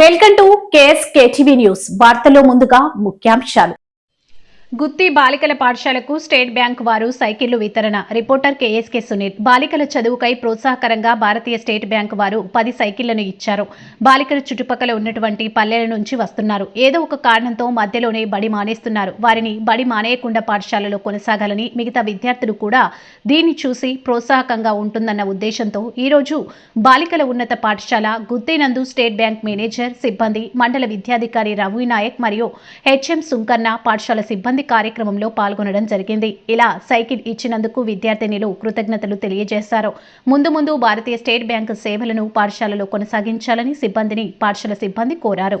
Welcome to KS KTV news. వార్తలో ముందుగా ముఖ్యాంశాలు. గుత్తి బాలికల పాఠశాలకు స్టేట్ బ్యాంక్ వారు సైకిళ్ళు వితరణ. రిపోర్టర్ కేఎస్కే సునీల్ బాలికల చదువుకై ప్రోత్సాహకరంగా భారతీయ స్టేట్ బ్యాంక్ వారు పది సైకిళ్ళను ఇచ్చారు. బాలికలు చుట్టుపక్కల ఉన్నటువంటి పల్లెల నుంచి వస్తున్నారు. ఏదో ఒక కారణంతో మధ్యలోనే బడి మానేస్తున్నారు. వారిని బడి మానేయకుండా పాఠశాలలో కొనసాగాలని మిగతా విద్యార్థులు కూడా దీన్ని చూసి ప్రోత్సాహకంగా ఉంటుందన్న ఉద్దేశంతో ఈరోజు బాలికల ఉన్నత పాఠశాల గుత్తేనందు స్టేట్ బ్యాంక్ మేనేజర్ సిబ్బంది మండల విద్యాధికారి రవి నాయక్ మరియు హెచ్ఎం సుంకన్న పాఠశాల సిబ్బంది కార్యక్రమంలో పాల్గొనడం జరిగింది. ఇలా సైకిల్ ఇచ్చినందుకు విద్యార్థినిలు కృతజ్ఞతలు తెలియజేశారు. ముందు ముందు భారతీయ స్టేట్ బ్యాంకు సేవలను పాఠశాలలో కొనసాగించాలని సిబ్బందిని పాఠశాల సిబ్బంది కోరారు.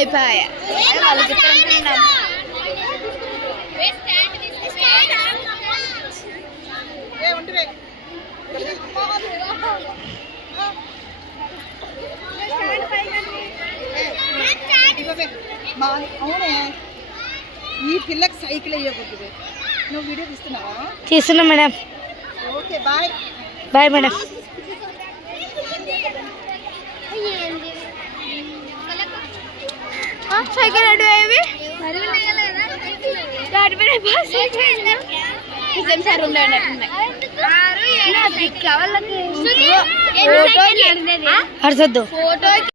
అయిపోయా. వాళ్ళకి తింటున్నాం మా అవునే. ఈ పిల్లకి సైకిల్ వేయకూడదు. నువ్వు వీడియో తీస్తున్నావా? తీస్తున్నా madam. Okay bye. Bye madam. Cycle అటు ఏవి నిజం సార్ ఉండే అరసద్దు. ఫోటోకి